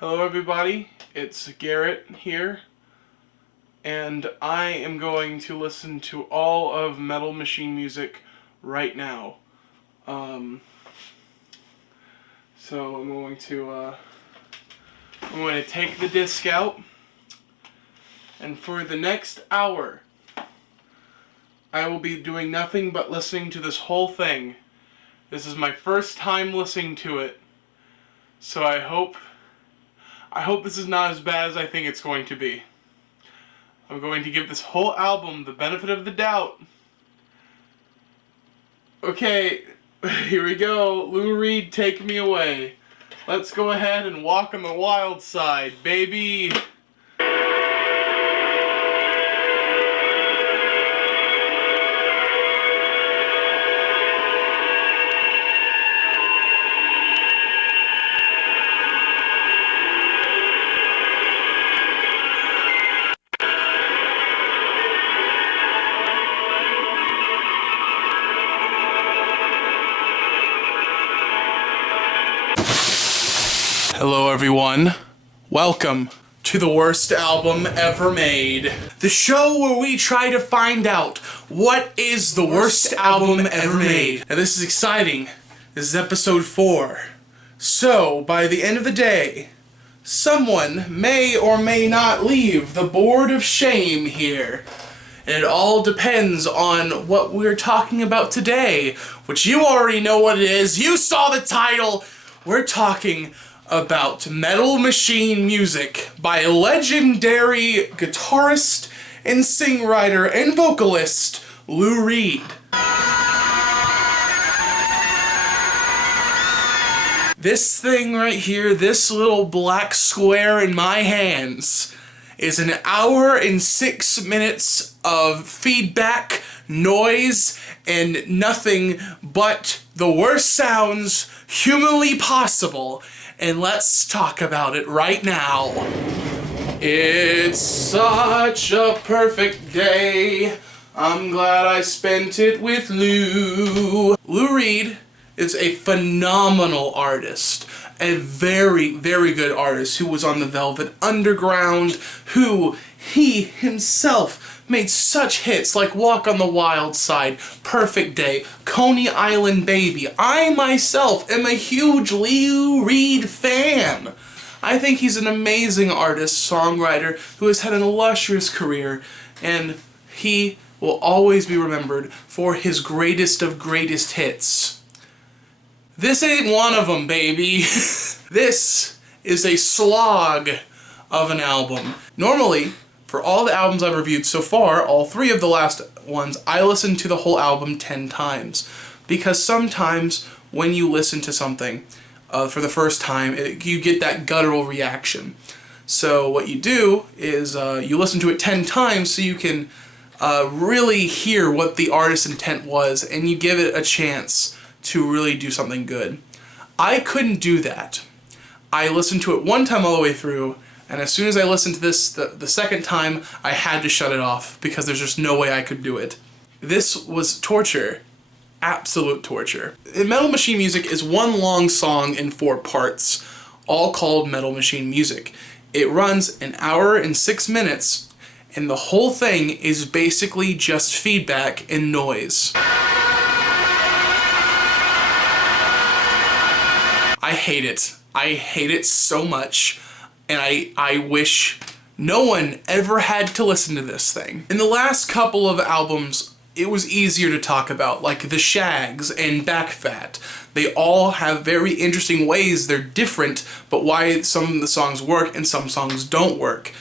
Hello everybody, it's Garrett here, and I am going to listen to all of Metal Machine Music right now. So I'm going to take the disc out, and for the next hour, I will be doing nothing but listening to this whole thing. This is my first time listening to it, so I hope this is not as bad as I think it's going to be. I'm going to give this whole album the benefit of the doubt. Okay, here we go. Lou Reed, take me away. Let's go ahead and walk on the wild side, baby. Hello everyone, welcome to the worst album ever made. The show where we try to find out what is the worst album ever made. Now this is exciting, this is episode 4. So, by the end of the day, someone may or may not leave the board of shame here. And it all depends on what we're talking about today, which you already know what it is. You saw the title. We're talking about Metal Machine Music by legendary guitarist and songwriter and vocalist Lou Reed. This thing right here, this little black square in my hands, is an hour and 6 minutes of feedback, noise, and nothing but the worst sounds humanly possible. And let's talk about it right now. It's such a perfect day. I'm glad I spent it with Lou. Lou Reed is a phenomenal artist. A very, very good artist who was on the Velvet Underground, who he himself made such hits like Walk on the Wild Side, Perfect Day, Coney Island Baby. I myself am a huge Lou Reed fan. I think he's an amazing artist, songwriter, who has had an illustrious career, and he will always be remembered for his greatest of greatest hits. This ain't one of them, baby. This is a slog of an album. Normally, for all the albums I've reviewed so far, all 3 of the last ones, I listened to the whole album 10 times. Because sometimes when you listen to something for the first time, you get that guttural reaction. So what you do is you listen to it 10 times so you can really hear what the artist's intent was, and you give it a chance to really do something good. I couldn't do that. I listened to it one time all the way through, and as soon as I listened to this the second time, I had to shut it off because there's just no way I could do it. This was torture. Absolute torture. Metal Machine Music is one long song in 4 parts, all called Metal Machine Music. It runs an hour and 6 minutes, and the whole thing is basically just feedback and noise. I hate it. I hate it so much, and I wish no one ever had to listen to this thing. In the last couple of albums, it was easier to talk about, like The Shags and Back Fat. They all have very interesting ways, they're different, but why some of the songs work and some songs don't work.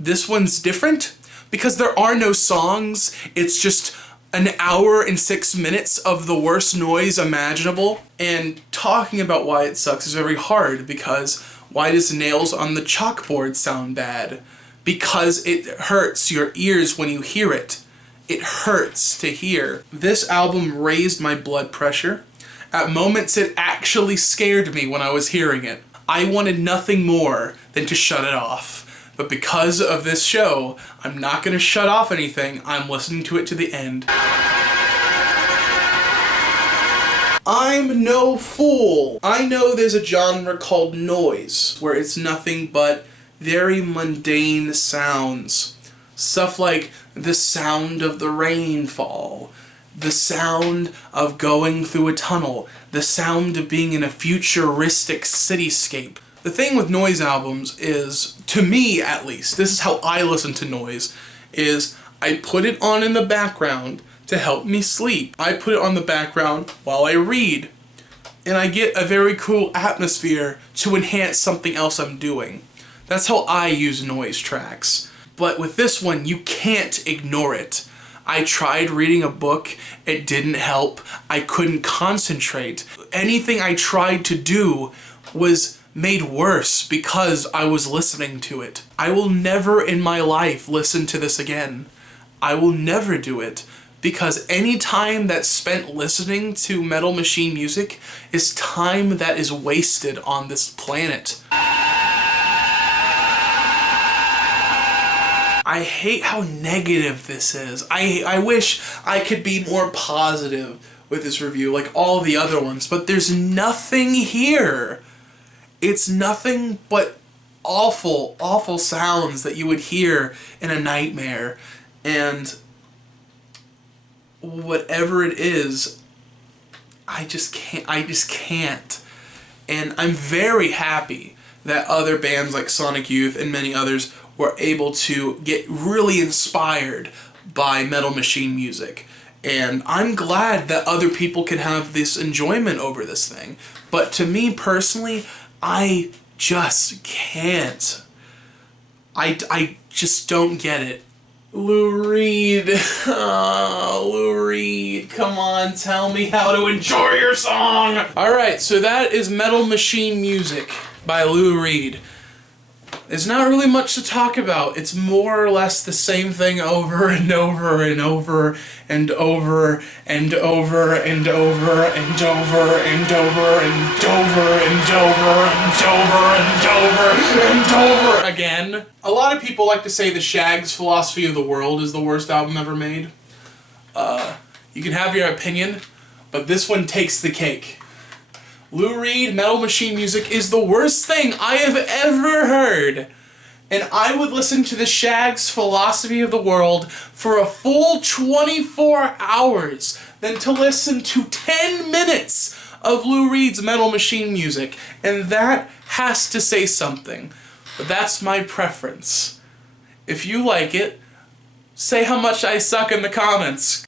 This one's different because there are no songs, it's just an hour and 6 minutes of the worst noise imaginable. And talking about why it sucks is very hard, because why does Nails on the Chalkboard sound bad? Because it hurts your ears when you hear it. It hurts to hear. This album raised my blood pressure. At moments it actually scared me when I was hearing it. I wanted nothing more than to shut it off. But because of this show, I'm not going to shut off anything. I'm listening to it to the end. I'm no fool. I know there's a genre called noise, where it's nothing but very mundane sounds. Stuff like the sound of the rainfall, the sound of going through a tunnel, the sound of being in a futuristic cityscape. The thing with noise albums is, to me at least, this is how I listen to noise, is I put it on in the background to help me sleep. I put it on the background while I read, and I get a very cool atmosphere to enhance something else I'm doing. That's how I use noise tracks. But with this one, you can't ignore it. I tried reading a book, it didn't help. I couldn't concentrate. Anything I tried to do was made worse because I was listening to it. I will never in my life listen to this again. I will never do it, because any time that's spent listening to Metal Machine music is time that is wasted on this planet. I hate how negative this is. I wish I could be more positive with this review like all the other ones, but there's nothing here. It's nothing but awful, awful sounds that you would hear in a nightmare. And whatever it is, I just can't. And I'm very happy that other bands like Sonic Youth and many others were able to get really inspired by Metal Machine music. And I'm glad that other people can have this enjoyment over this thing. But to me personally, I just can't. I just don't get it. Lou Reed. Oh, Lou Reed. Come on, tell me how to enjoy your song. Alright, so that is Metal Machine Music by Lou Reed. There's not really much to talk about. It's more or less the same thing over and over and over and over and over and over and over and over and over and over and over and over and over again. A lot of people like to say the Shag's Philosophy of the World is the worst album ever made. You can have your opinion, but this one takes the cake. Lou Reed, Metal Machine Music is the worst thing I have ever heard. And I would listen to the Shag's Philosophy of the World for a full 24 hours than to listen to 10 minutes of Lou Reed's Metal Machine Music. And that has to say something. But that's my preference. If you like it, say how much I suck in the comments.